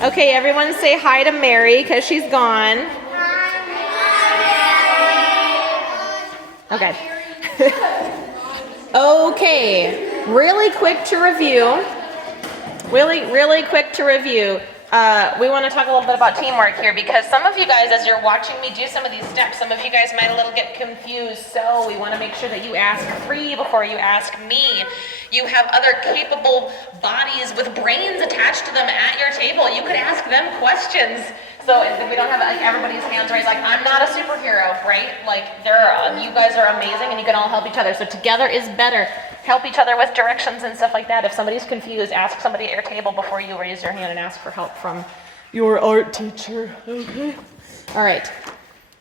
Okay, everyone say hi to Mary because she's gone. Okay. Okay, really quick to review. Really quick to review. We want to talk a little bit about teamwork here because some of you guys, as you're watching me do some of these steps, some of you guys might a little get confused. So we want to make sure that you ask 3 before you ask me. You have other capable bodies with brains attached to them at your table. You could ask them questions. So we don't have like everybody's hands raised like, I'm not a superhero, right? Like you guys are amazing and you can all help each other. So together is better. Help each other with directions and stuff like that. If somebody's confused, ask somebody at your table before you raise your hand and ask for help from your art teacher. Okay? All right.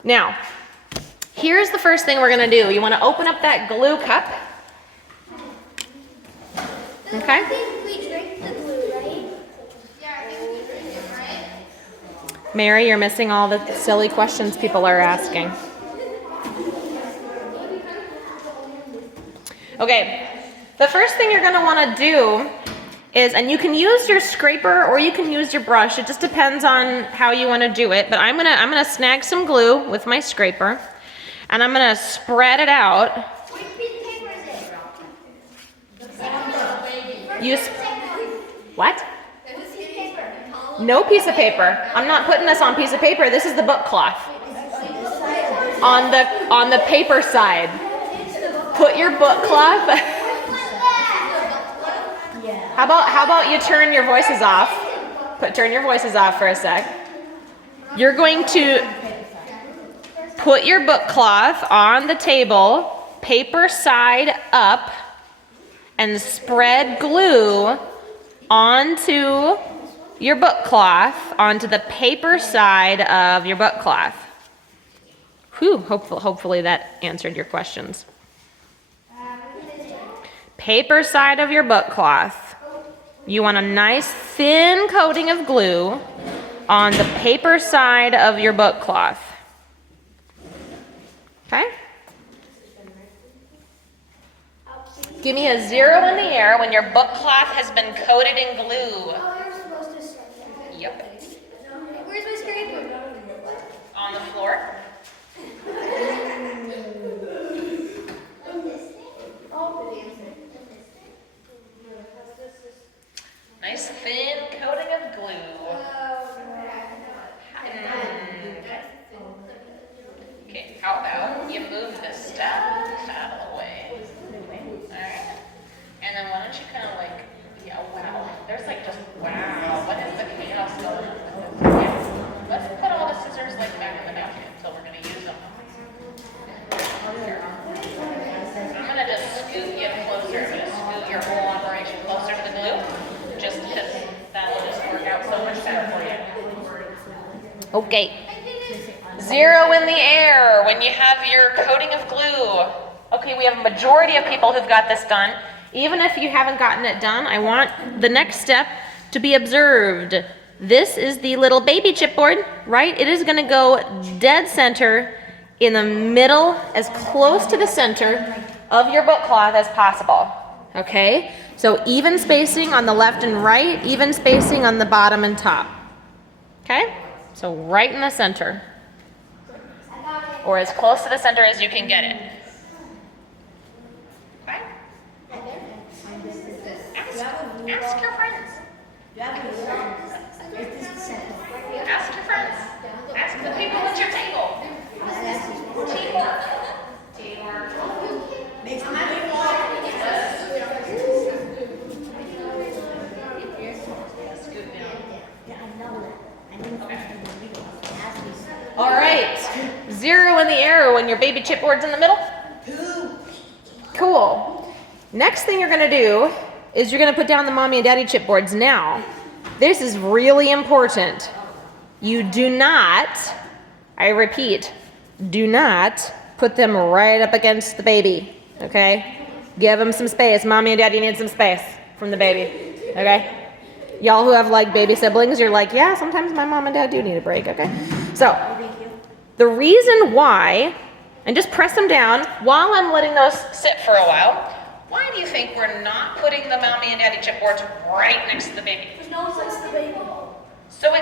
Now, here's the first thing we're going to do. You want to open up that glue cup. Okay? I think we drink the glue, right? Yeah, I think we drink it, right? Mary, you're missing all the silly questions people are asking. Okay, the first thing you're going to want to do is, and you can use your scraper or you can use your brush. It just depends on how you want to do it. But I'm gonna snag some glue with my scraper, and I'm gonna spread it out. Which piece of paper is it? What? Piece of paper. No piece of paper. I'm not putting this on piece of paper. This is the book cloth. On the paper side. Put your book cloth. How about you turn your voices off? Turn your voices off for a sec. You're going to put your book cloth on the table, paper side up, and spread glue onto your book cloth, onto the paper side of your book cloth. Whew, hopefully that answered your questions. Paper side of your book cloth. You want a nice thin coating of glue on the paper side of your book cloth. Okay? Give me a 0 in the air when your book cloth has been coated in glue. Yep. Where's my scraper? On the floor. Nice thin coating of glue. Okay, how about you move the stuff out of the way? Alright. And then why don't you kind of like, yeah, wow. There's like just, wow. What is the chaos going on with this? Yeah. Let's put all the scissors like back in the basket until we're going to use them. Here. I'm going to just scoot you closer. I'm going to scoot your whole operation closer to the glue. Just because that'll just work out so much better for you. Okay. 0 in the air when you have your coating of glue. Okay, we have a majority of people who've got this done. Even if you haven't gotten it done, I want the next step to be observed. This is the little baby chipboard, right? It is going to go dead center in the middle, as close to the center of your book cloth as possible. Okay? So even spacing on the left and right, even spacing on the bottom and top. Okay? So right in the center. Or as close to the center as you can get it. Okay? Ask your friends. Ask your friends. Ask the people at your table. Teamwork. Teamwork. All right, 0 in the air when your baby chipboard's in the middle. Cool. Next thing you're gonna do is you're gonna put down the mommy and daddy chipboards. Now, this is really important. You do not, I repeat, do not put them right up against the baby, okay? Give them some space. Mommy and daddy need some space from the baby, okay? Y'all who have like baby siblings, you're like, yeah, sometimes my mom and dad do need a break, okay? So, the reason why, and just press them down while I'm letting those sit for a while. Why do you think we're not putting the mommy and daddy chipboards right next to the baby? Because no one likes the baby. So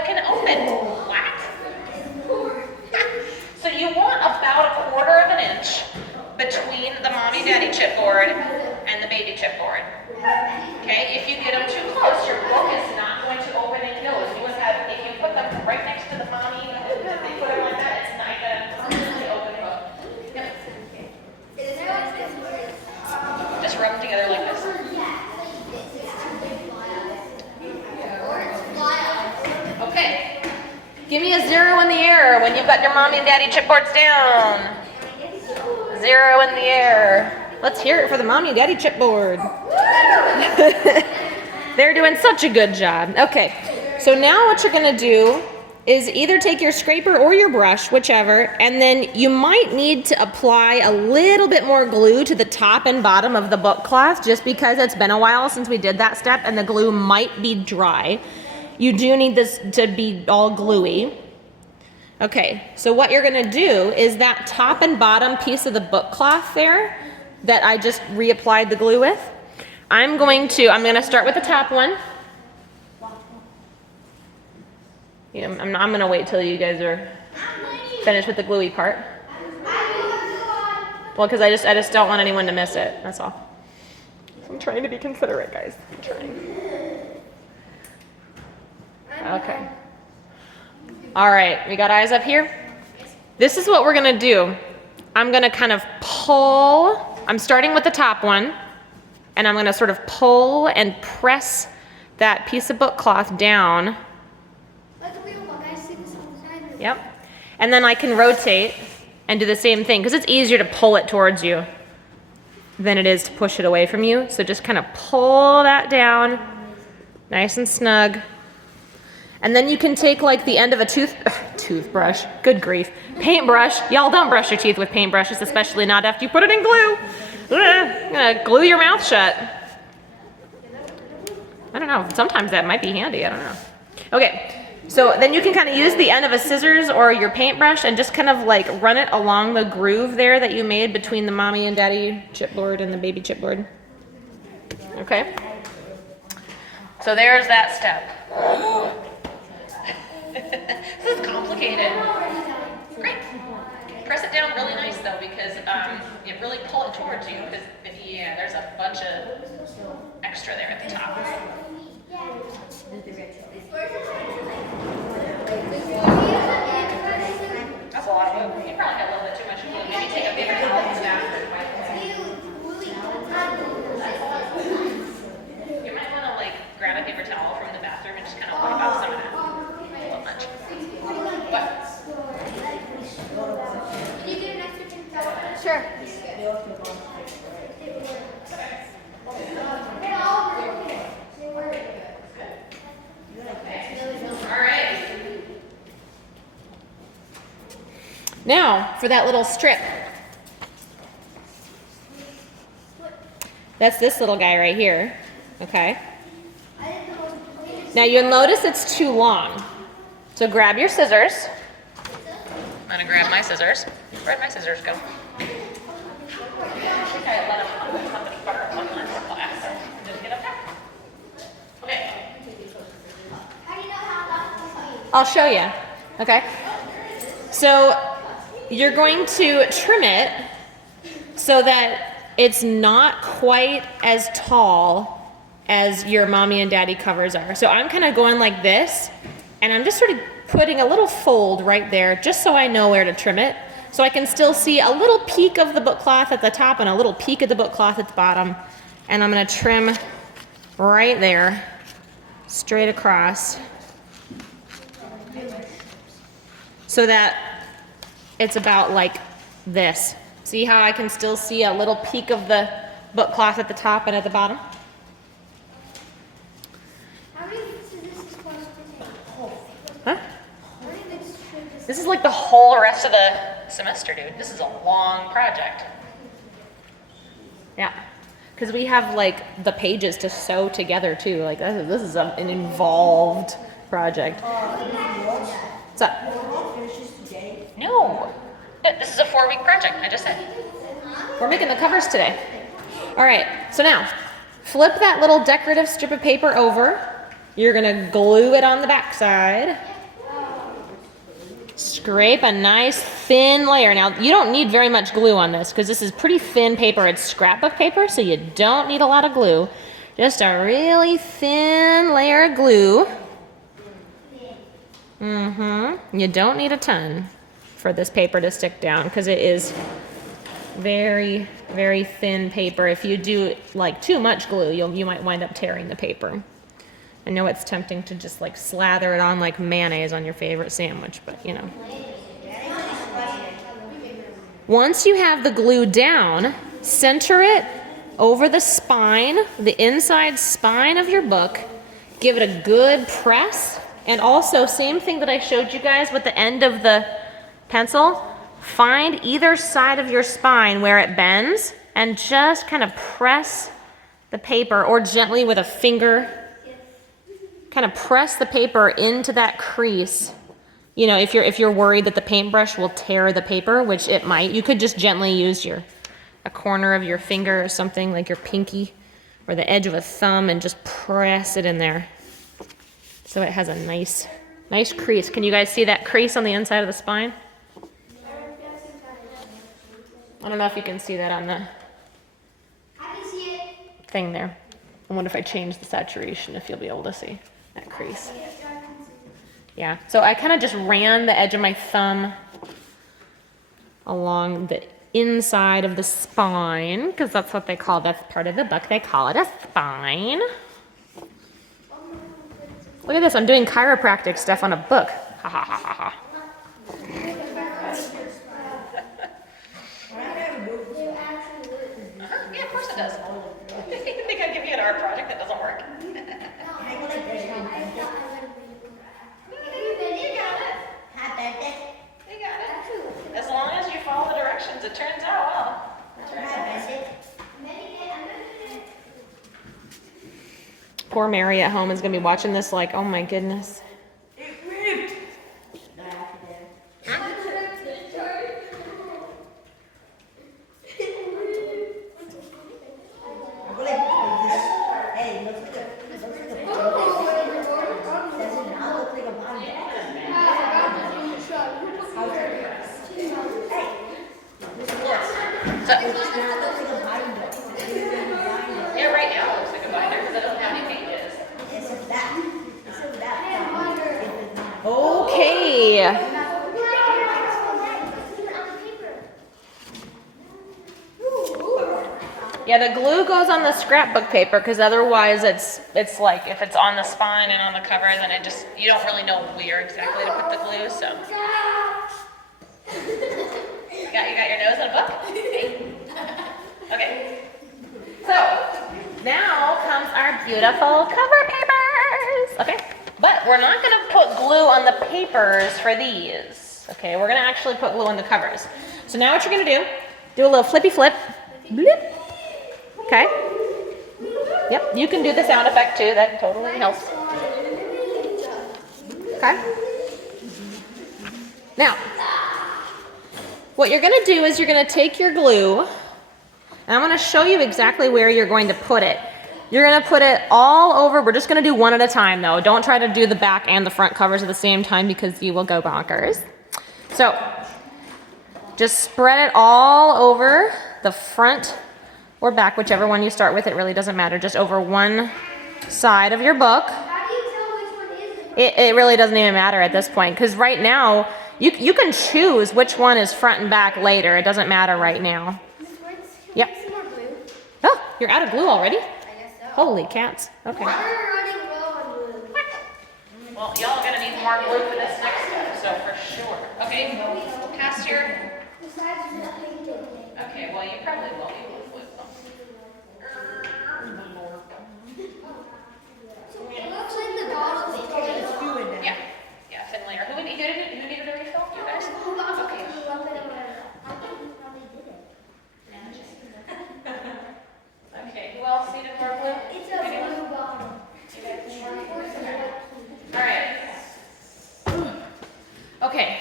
Give me a 0 in the air when you've got your mommy and daddy chipboards down. 0 in the air. Let's hear it for the mommy and daddy chipboard. They're doing such a good job. Okay, so now what you're gonna do is either take your scraper or your brush, whichever, and then you might need to apply a little bit more glue to the top and bottom of the book cloth, just because it's been a while since we did that step and the glue might be dry. You do need this to be all gluey. Okay, so what you're gonna do is that top and bottom piece of the book cloth there that I just reapplied the glue with, I'm gonna start with the top one. Yeah, I'm gonna wait till you guys are finished with the gluey part. Well, because I just don't want anyone to miss it, that's all. I'm trying to be considerate, guys. I'm trying. Okay. All right, we got eyes up here? This is what we're gonna do. I'm gonna kind of pull, I'm starting with the top one, and I'm gonna sort of pull and press that piece of book cloth down. Yep. And then I can rotate and do the same thing, because it's easier to pull it towards you than it is to push it away from you. So just kind of pull that down, nice and snug. And then you can take like the end of a toothbrush, good grief, paintbrush. Y'all don't brush your teeth with paintbrushes, especially not after you put it in glue. Gonna glue your mouth shut. I don't know, sometimes that might be handy, I don't know. Okay. So then you can kind of use the end of a scissors or your paintbrush and just kind of like run it along the groove there that you made between the mommy and daddy chipboard and the baby chipboard. Okay? So there's that step. This is complicated. Great. Press it down really nice though, because you really pull it towards you, because yeah, there's a bunch of extra there at the top. That's a lot of glue. You probably got a little bit too much glue. Maybe take a paper towel and you might want to like grab a paper towel from the bathroom and just kind of wipe out some of that. A little much. What? Can you get an extra paper towel? Sure. Now, for that little strip. That's this little guy right here, okay? Now you'll notice it's too long. So grab your scissors. I'm gonna grab my scissors. Where'd my scissors go? I think I let them on the company borrow one last class. Didn't get a pack. Okay. I'll show you, okay? So you're going to trim it so that it's not quite as tall as your mommy and daddy covers are. So I'm kind of going like this, and I'm just sort of putting a little fold right there just so I know where to trim it. So I can still see a little peek of the book cloth at the top and a little peek of the book cloth at the bottom. And I'm gonna trim right there, straight across, so that it's about like this. See how I can still see a little peek of the book cloth at the top and at the bottom? How many weeks is this supposed to take? Huh? How many weeks should this This is like the whole rest of the semester, dude. This is a long project. Yeah, because we have like the pages to sew together too. Like this is an involved project. What's up? No, this is a 4-week project, I just said. We're making the covers today. All right, so now, flip that little decorative strip of paper over. You're gonna glue it on the back side. Scrape a nice thin layer. Now, you don't need very much glue on this because this is pretty thin paper. It's scrapbook paper, so you don't need a lot of glue. Just a really thin layer of glue. You don't need a ton for this paper to stick down because it is very, very thin paper. If you do like too much glue, you might wind up tearing the paper. I know it's tempting to just like slather it on like mayonnaise on your favorite sandwich, but you know. Once you have the glue down, center it over the spine, the inside spine of your book. Give it a good press. And also, same thing that I showed you guys with the end of the pencil. Find either side of your spine where it bends and just kind of press the paper, or gently with a finger, kind of press the paper into that crease. You know, if you're worried that the paintbrush will tear the paper, which it might, you could just gently use a corner of your finger or something, like your pinky or the edge of a thumb, and just press it in there so it has a nice crease. Can you guys see that crease on the inside of the spine? I don't know if you can see that on the thing there. I wonder if I change the saturation, if you'll be able to see that crease. Yeah, so I kind of just ran the edge of my thumb along the inside of the spine, because that's what they call, that's part of the book, they call it a spine. Look at this, I'm doing chiropractic stuff on a book. Ha ha ha ha ha. Yeah, of course it does. You think I'd give you an art project that doesn't work? You got it. You got it. As long as you follow the directions, it turns out well. Poor Mary at home is going to be watching this like, oh my goodness. Yeah, right now it looks like a binder because it doesn't have any pages. Okay. Yeah, the glue goes on the scrapbook paper because otherwise it's like if it's on the spine and on the cover, then it just, you don't really know where exactly to put the glue, so. You got your nose in a book? Hey. Okay. So, now comes our beautiful cover papers. Okay, but we're not going to put glue on the papers for these. Okay, we're going to actually put glue on the covers. So now what you're going to do a little flippy flip. Blip. Okay. Yep, you can do the sound effect too. That totally helps. Okay. Now, what you're going to do is you're going to take your glue, and I'm going to show you exactly where you're going to put it. You're going to put it all over. We're just going to do one at a time, though. Don't try to do the back and the front covers at the same time because you will go bonkers. So, just spread it all over the front or back, whichever one you start with. It really doesn't matter. Just over one side of your book. How do you tell which one is it? It really doesn't even matter at this point, because right now, you can choose which one is front and back later. It doesn't matter right now. Yep. Oh, you're out of glue already? I guess so. Holy cats. Okay. We're running low on glue. Well, y'all are gonna need more glue for this next step, so for sure. Okay, pass your. Besides nothing to Okay, well, you probably will need glue. It looks like the bottle's full. Yeah, yeah, thin layer. Who needed a refill? You guys? Who got the Okay. glue up in I think we probably did it. Okay, who else needed more glue? It's a Anyone? blue bottle. All right. Okay.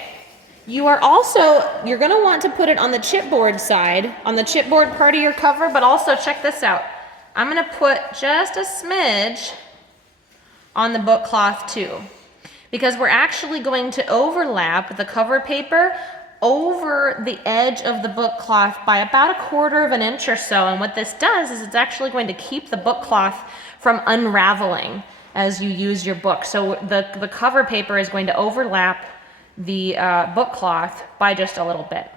You're going to want to put it on the chipboard side, on the chipboard part of your cover, but also check this out. I'm going to put just a smidge on the book cloth too, because we're actually going to overlap the cover paper over the edge of the book cloth by about 1/4 inch or so. And what this does is it's actually going to keep the book cloth from unraveling as you use your book. So the cover paper is going to overlap the book cloth by just a little bit,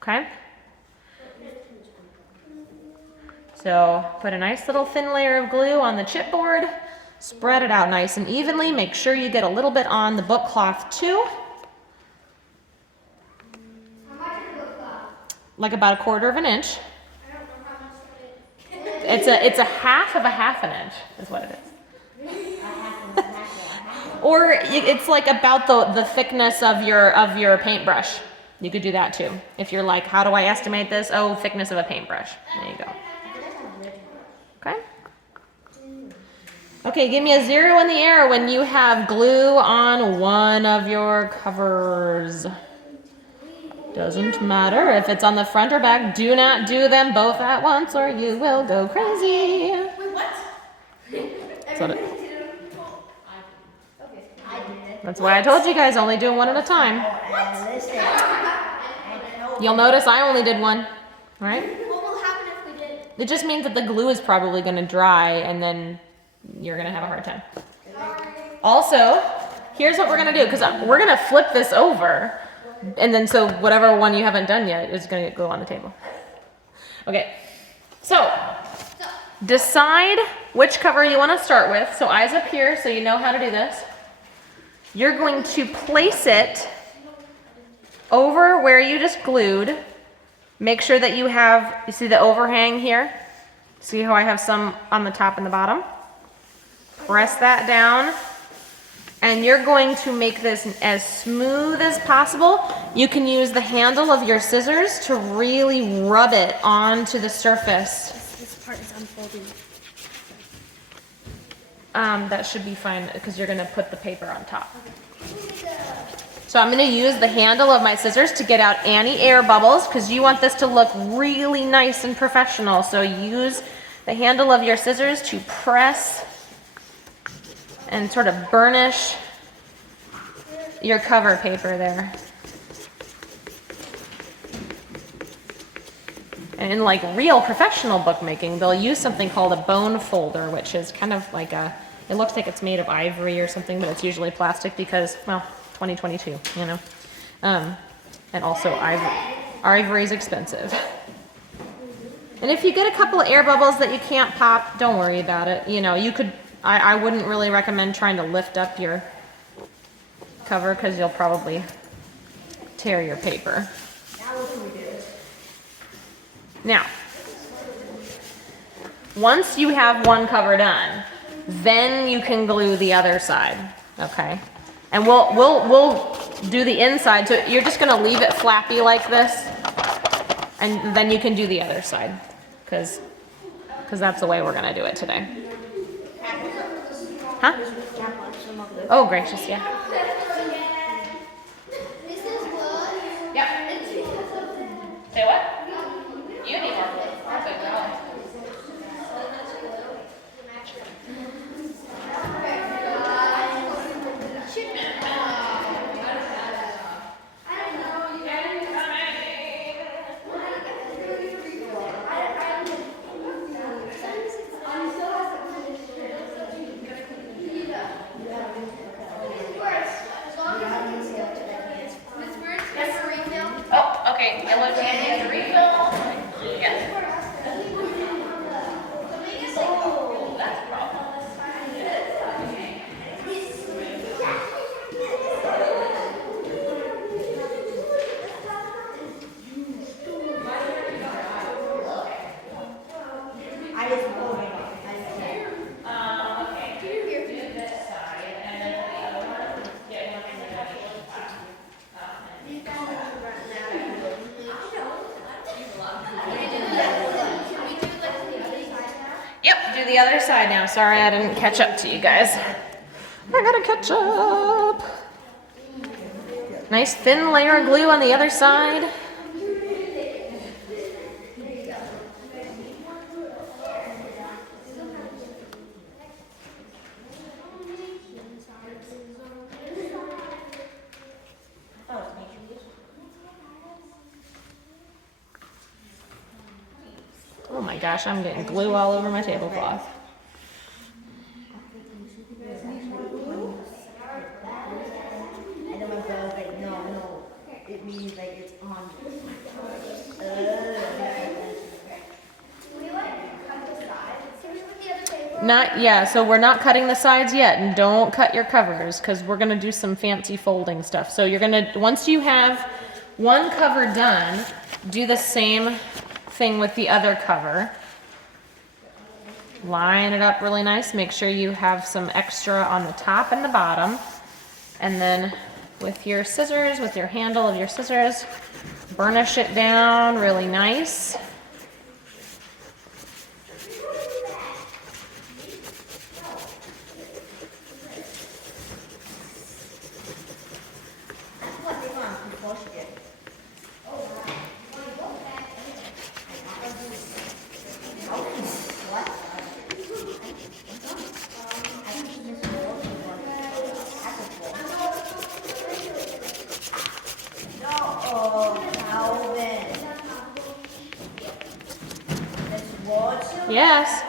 okay? So put a nice little thin layer of glue on the chipboard Spread it out nice and evenly. Make sure you get a little bit on the book cloth too. How much is the book cloth? Like about 1/4 of an inch. I don't know how much it is. It's a half of a half an inch is what it is. Or it's like about the thickness of your paintbrush. You could do that too. If you're like, how do I estimate this? Oh, thickness of a paintbrush. There you go. Okay. Okay, give me a 0 in the air when you have glue on one of your covers. Doesn't matter if it's on the front or back. Do not do them both at once or you will go crazy. Wait, what? That's what it- I did it. That's why I told you guys only do one at a time. You'll notice I only did one, right? What will happen if we did? It just means that the glue is probably going to dry and then you're going to have a hard time. Also, here's what we're going to do because we're going to flip this over and then so whatever one you haven't done yet is going to go on the table. Okay, so decide which cover you want to start with. So eyes up here so you know how to do this. You're going to place it over where you just glued. Make sure that you see the overhang here? See how I have some on the top and the bottom? Press that down. And you're going to make this as smooth as possible. You can use the handle of your scissors to really rub it onto the surface. This part is unfolding. That should be fine because you're gonna put the paper on top. So I'm gonna use the handle of my scissors to get out any air bubbles because you want this to look really nice and professional. So use the handle of your scissors to press and sort of burnish your cover paper there. And in like real professional bookmaking, they'll use something called a bone folder, which is kind of like it looks like it's made of ivory or something, but it's usually plastic because, well, 2022, you know. And also ivory is expensive. And if you get a couple of air bubbles that you can't pop, don't worry about it. You know, you could, I wouldn't really recommend trying to lift up your cover because you'll probably tear your paper. Now, once you have one cover done, then you can glue the other side, okay? And we'll do the inside, so you're just gonna leave it flappy like this, and then you can do the other side, because that's the way we're gonna do it today. Huh? Oh, gracious, yeah. This is wood. Yep. Say what? You need more glue. Perfect, girl. Oh, okay. Yellow tan is a refill. Yes. Oh, that's a problem. Okay. Do this side, and then the other one, get one in the vegetable pile. Yep, do the other side now. Sorry I didn't catch up to you guys. I gotta catch up. Nice thin layer of glue on the other side. Oh my gosh, I'm getting glue all over my tablecloth. And then my brother's like, no, it means like it's on. We like cut the sides. Here's with the other paper. Not, yeah, so we're not cutting the sides yet, and don't cut your covers, because we're gonna do some fancy folding stuff. So you're gonna, once you have one cover done, do the same thing with the other cover. Line it up really nice, make sure you have some extra on the top and the bottom. And then with your scissors, with your handle of your scissors, burnish it down really nice. Yes.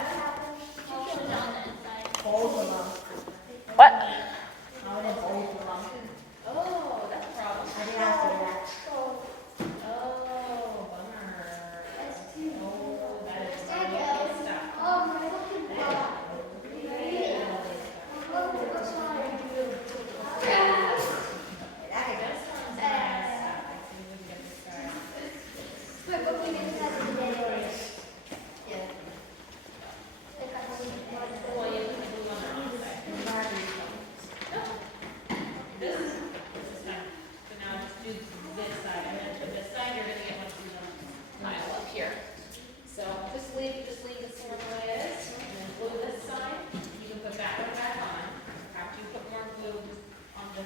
What? Oh, that's a problem. Oh, bummer. Oh, that is really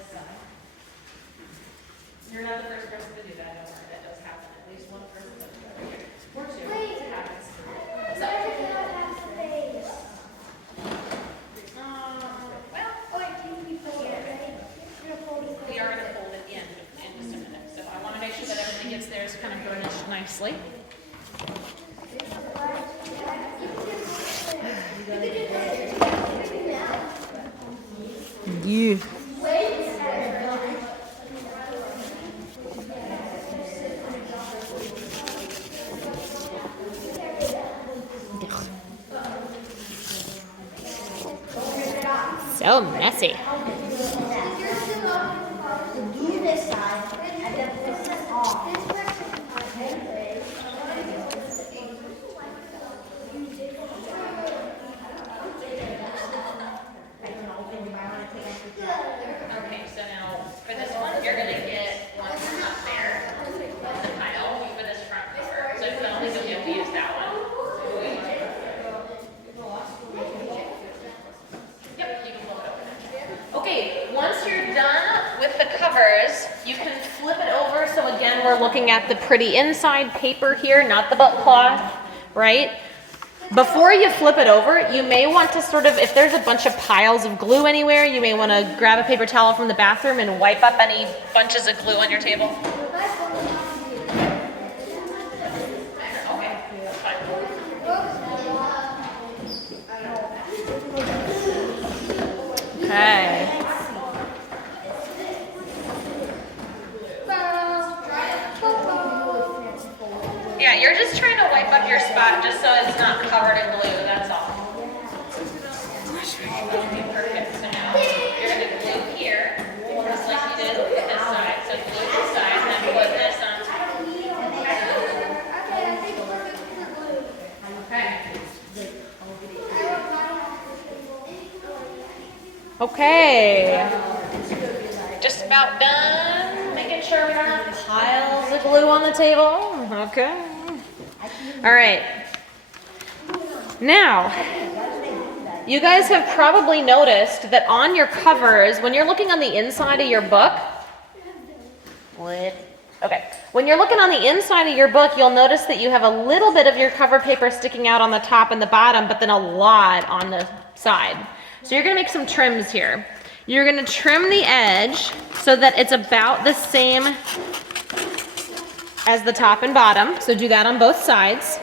stuff. You're not the first person to do that, don't worry, that does happen. At least one person does it every year. Or two. It happens. So, we are going to fold it in just a minute. So I want to make sure that everything gets theirs kind of burnished nicely. Yeah. So messy. Do this side and then put this off. Okay, so now for this one, you're gonna get one up there in the pile for this front cover. So you don't think you'll be able to use that one. Yep, you can flip it over. Okay, once you're done with the covers, you can flip it over. So again, we're looking at the pretty inside paper here, not the butt cloth, right? Before you flip it over, you may want to sort of, if there's a bunch of piles of glue anywhere, you may want to grab a paper towel from the bathroom and wipe up any bunches of glue on your table. Okay, that's fine. Okay. Yeah, you're just trying to wipe up your spot just so it's not covered in glue, that's all. Okay, perfect. So now you're going to glue here, just like you did with this side. So glue this side and then put this on top. Okay. Okay. Just about done. Making sure we don't have Piles of glue on the table. Okay. All right. Now, you guys have probably noticed that on your covers, when you're looking on the inside of your book, okay, when you're looking on the inside of your book, you'll notice that you have a little bit of your cover paper sticking out on the top and the bottom, but then a lot on the side. So you're gonna make some trims here. You're gonna trim the edge so that it's about the same as the top and bottom. So do that on both sides.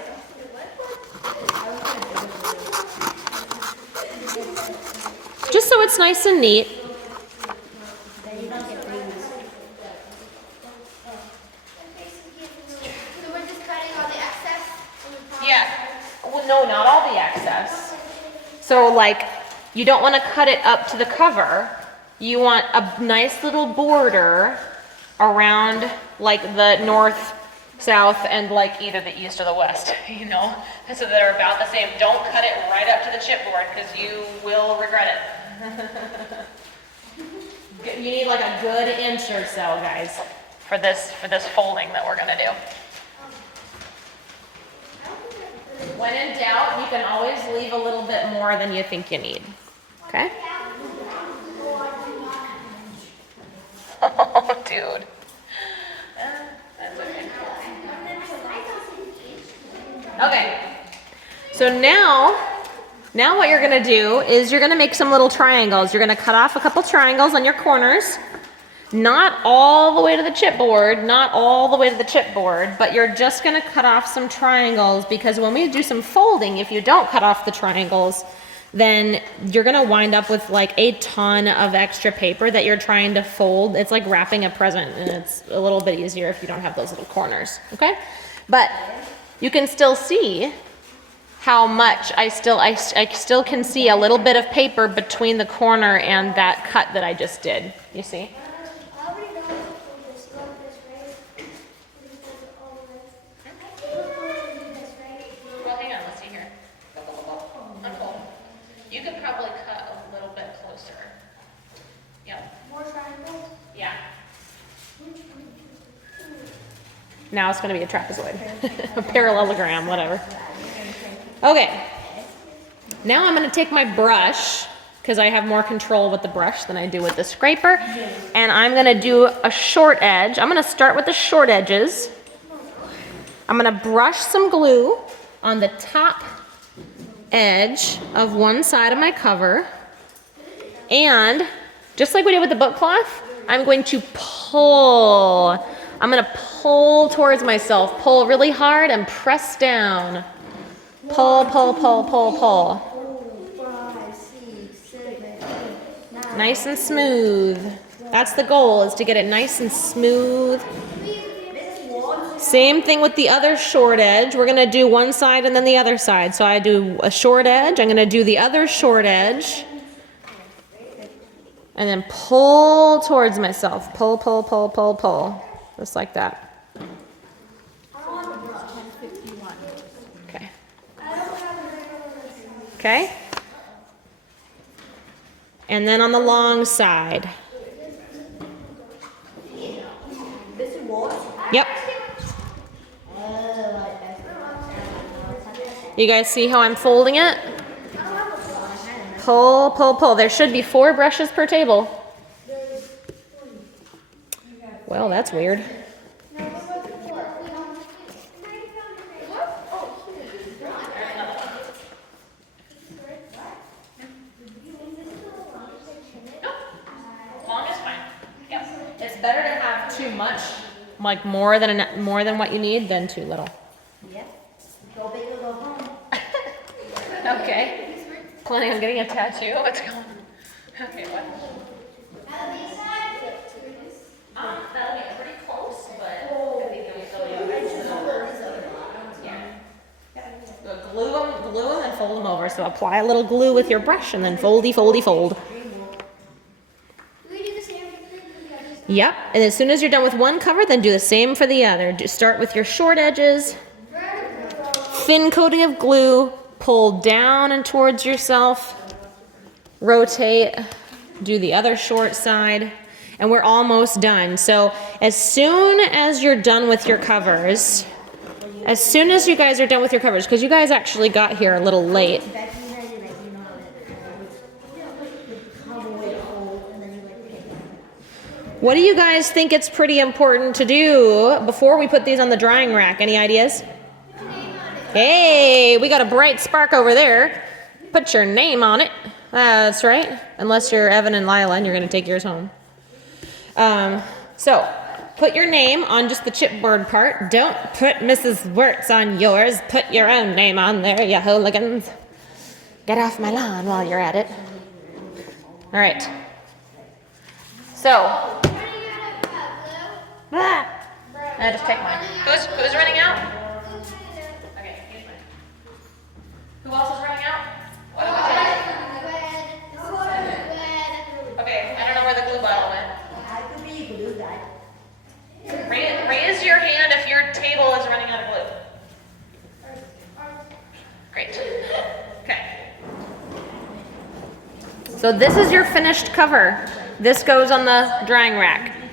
Just so it's nice and neat. So we're just cutting all the excess? Yeah. Well, no, not all the excess. So So like, you don't want to cut it up to the cover. You want a nice little border around like the north, south, and like either the east or the west, you know, so they're about the same. Don't cut it right up to the chipboard because you will regret it. You need like a good inch or so, guys, for this folding that we're gonna do. When in doubt, you can always leave a little bit more than you think you need, okay? Oh, dude. That's okay. Okay. So now what you're gonna do is you're gonna make some little triangles. You're gonna cut off a couple triangles on your corners. Not all the way to the chipboard, not all the way to the chipboard, but you're just gonna cut off some triangles because when we do some folding, if you don't cut off the triangles, then you're gonna wind up with like a ton of extra paper that you're trying to fold. It's like wrapping a present, and it's a little bit easier if you don't have those little corners, okay? But you can still see how much I still can see a little bit of paper between the corner and that cut that I just did. You see? I already know how to fold this. You want this, right? You can fold it all the way. You this, right? Well, hang on, let's see here. Unfold. You could probably cut a little bit closer. Yep. More triangles? Yeah. Now it's gonna be a trapezoid, a parallelogram, whatever. Okay, now I'm gonna take my brush, because I have more control with the brush than I do with the scraper, and I'm gonna do a short edge. I'm gonna start with the short edges. I'm gonna brush some glue on the top edge of one side of my cover, and just like we did with the book cloth, I'm going to pull. I'm gonna pull towards myself, pull really hard and press down. Pull, pull, pull, pull, pull. 5, 6, 7, 8, 9. Nice and smooth. That's the goal, is to get it nice and smooth. Same thing with the other short edge. We're gonna do one side and then the other side. So I do a short edge, I'm gonna do the other short edge. And then pull towards myself. Pull, pull, pull, pull, pull. Just like that. Okay. Okay. And then on the long side. Yep. You guys see how I'm folding it? Pull, pull, pull. There should be 4 brushes per table. Well, that's weird. Long is fine. Yep. It's better to have too much, like more than what you need, than too little. Yep. Go big or go home. Okay. Planning on getting a tattoo? What's going on? Okay, what? That'll be pretty close, but I think it'll yeah. Glue them and fold them over. So apply a little glue with your brush and then foldy, foldy, fold. We do the same thing with the other side. Yep. And as soon as you're done with one cover, then do the same for the other. Start with your short edges, thin coating of glue, pull down and towards yourself, rotate, do the other short side, and we're almost done. So as soon as you're done with your covers, as soon as you guys are done with your covers, because you guys actually got here a little late. What do you guys think it's pretty important to do before we put these on the drying rack? Any ideas? Hey, we got a bright spark over there. Put your name on it. That's right. Unless you're Evan and Lila and you're going to take yours home. So, put your name on just the chipboard part. Don't put Mrs. Wirtz on yours. Put your own name on there, you hooligans. Get off my lawn while you're at it. All right. So, I just take mine. Who's running out? Okay, use mine. Who else is running out? What do we do? So this is your finished cover. This goes on the drying rack.